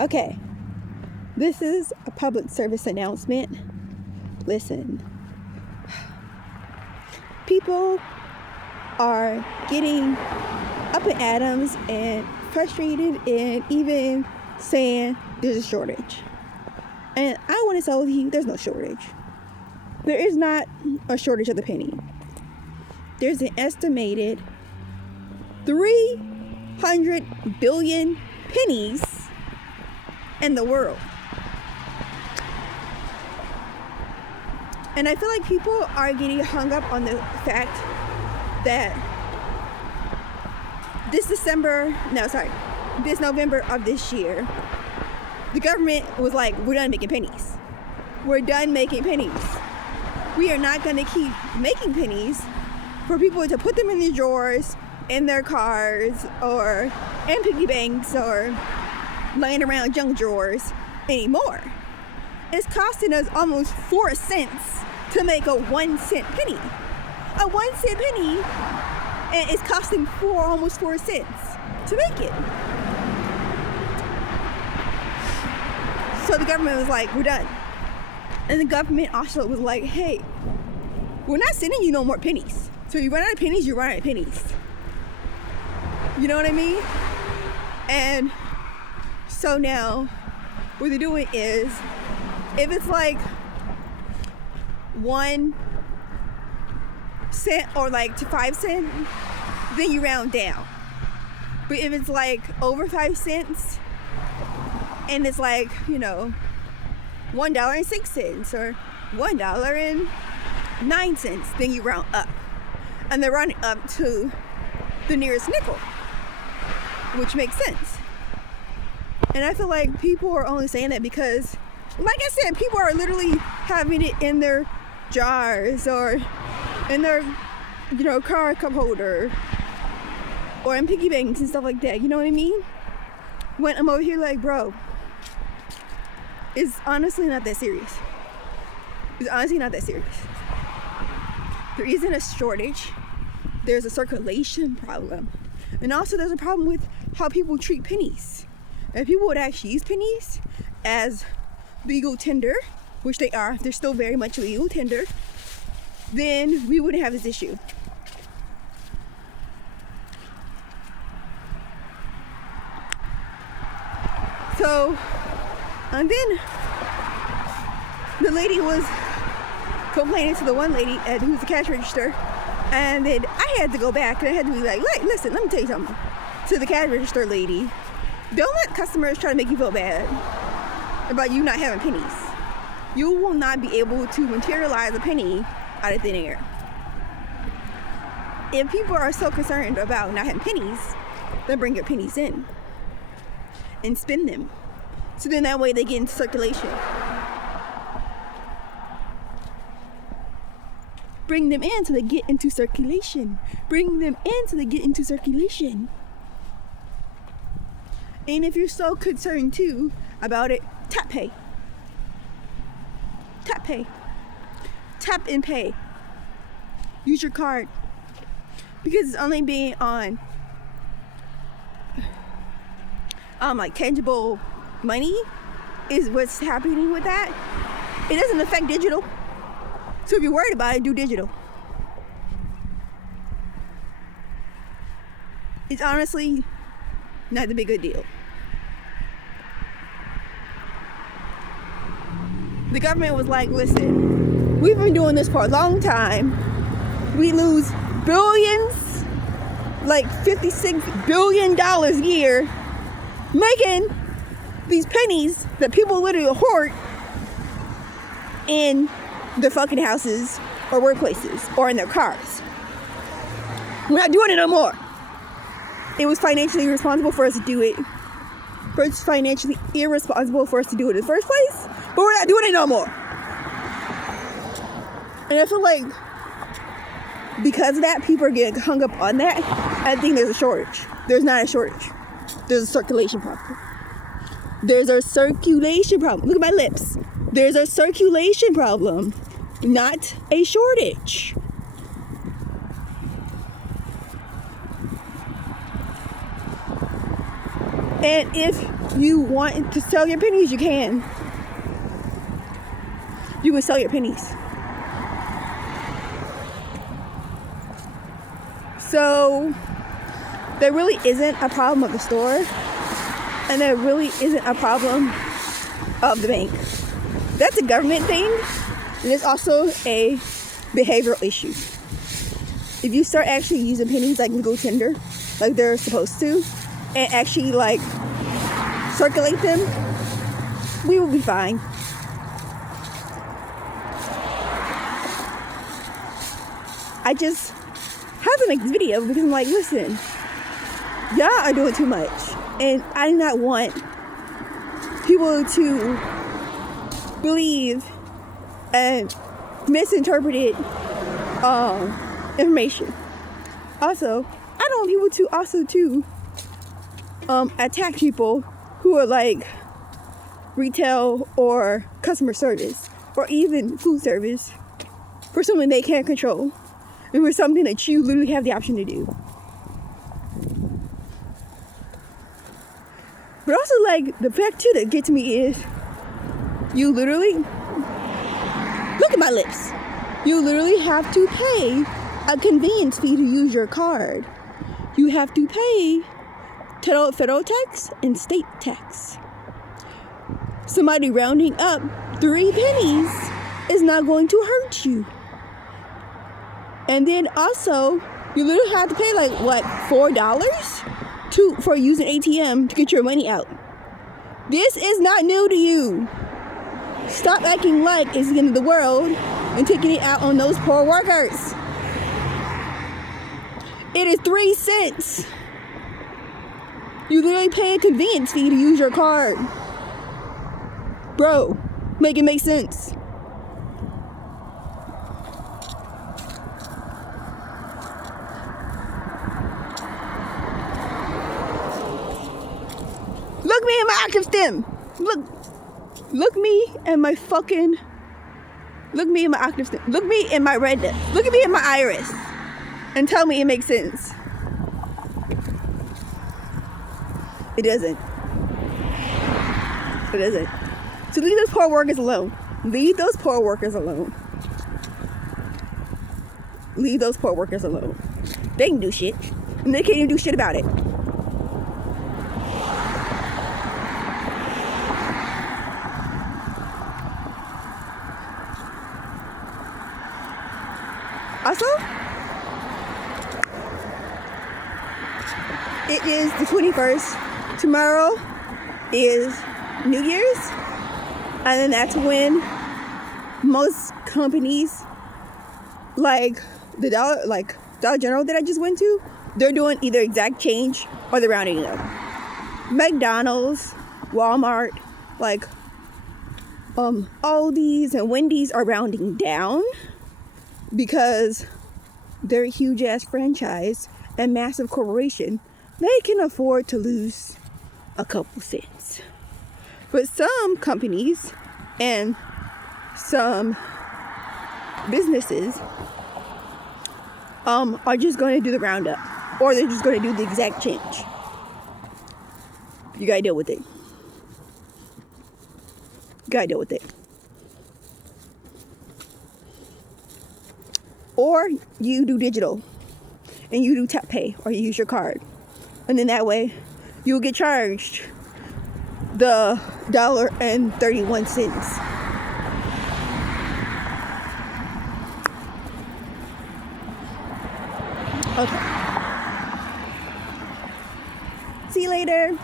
Okay, this is a public service announcement. Listen, people are getting up in atoms and frustrated and even saying there's a shortage. And I want to tell you, there's no shortage. There is not a shortage of the penny. There's an estimated 300 billion pennies in the world. And I feel like people are getting hung up on the fact that this November of this year, the government was like, we're done making pennies. We're done making pennies. We are not going to keep making pennies for people to put them in their drawers, in their cars, or in piggy banks, or laying around junk drawers anymore. It's costing us almost 4 cents to make a 1 cent penny. A 1 cent penny, and it's costing almost 4 cents to make it. So the government was like, we're done. And the government also was like, hey, we're not sending you no more pennies. So you run out of pennies, you run out of pennies. You know what I mean? And so now what they're doing is, if it's like 1 cent or like to 5 cents, then you round down. But if it's like over 5 cents and it's like, $1.06 or $1.09, then you round up. And they're rounding up to the nearest nickel, which makes sense. And I feel like people are only saying that because, like I said, people are literally having it in their jars or in their, car cup holder or in piggy banks and stuff like that. You know what I mean? When I'm over here like, bro, it's honestly not that serious. It's honestly not that serious. There isn't a shortage. There's a circulation problem. And also there's a problem with how people treat pennies. If people would actually use pennies as legal tender, which they are, they're still very much legal tender, then we wouldn't have this issue. So, and then the lady was complaining to the one lady who's the cash register, and then I had to go back and I had to be like, listen, let me tell you something. To the cash register lady, don't let customers try to make you feel bad about you not having pennies. You will not be able to materialize a penny out of thin air. If people are so concerned about not having pennies, then bring your pennies in and spend them. So then that way they get into circulation. Bring them in so they get into circulation. Bring them in so they get into circulation. And if you're so concerned too about it, tap pay. Tap pay. Tap and pay. Use your card. Because it's only being on like tangible money is what's happening with that. It doesn't affect digital. So if you're worried about it, do digital. It's honestly not the big a deal. The government was like, listen, we've been doing this for a long time. We lose billions, like $56 billion a year, making these pennies that people literally hoard in their fucking houses or workplaces or in their cars. We're not doing it no more. It was financially irresponsible for us to do it. It's financially irresponsible for us to do it in the first place, but we're not doing it no more. And I feel like because of that, people are getting hung up on that. I think there's a shortage. There's not a shortage. There's a circulation problem. There's a circulation problem. Look at my lips. There's a circulation problem, not a shortage. And if you want to sell your pennies, you can. You can sell your pennies. So there really isn't a problem of the store, and there really isn't a problem of the bank. That's a government thing, and it's also a behavioral issue. If you start actually using pennies like legal tender, like they're supposed to, and actually like circulate them, we will be fine. I just have to make this video because I'm like, listen, y'all are doing too much, and I do not want people to believe and misinterpreted information. Also, I don't want people to attack people who are like retail or customer service or even food service for something they can't control and for something that you literally have the option to do. But also, like, the fact too that gets me is you literally, look at my lips, you literally have to pay a convenience fee to use your card. You have to pay federal tax and state tax. Somebody rounding up 3 pennies is not going to hurt you. And then also, you literally have to pay like, what, $4 for using ATM to get your money out. This is not new to you. Stop acting like it's the end of the world and taking it out on those poor workers. It is 3 cents. You literally pay a convenience fee to use your card. Bro, make it make sense. Look me in my active stem. Look me in my fucking. Look me in my active stem. Look me in my retina. Look at me in my iris, and tell me it makes sense. It doesn't. It doesn't. So leave those poor workers alone. Leave those poor workers alone. Leave those poor workers alone. They can do shit, and they can't even do shit about it. Also, it is the 21st. Tomorrow is New Year's. And then that's when most companies, like Dollar General that I just went to, they're doing either exact change or they're rounding it up. McDonald's, Walmart, like Aldi's and Wendy's are rounding down because they're a huge ass franchise and massive corporation. They can afford to lose a couple cents. But some companies and some businesses are just going to do the roundup, or they're just going to do the exact change. You gotta deal with it. You gotta deal with it. Or you do digital and you do tap pay or you use your card, and then that way you'll get charged the $1.31. Okay. See you later.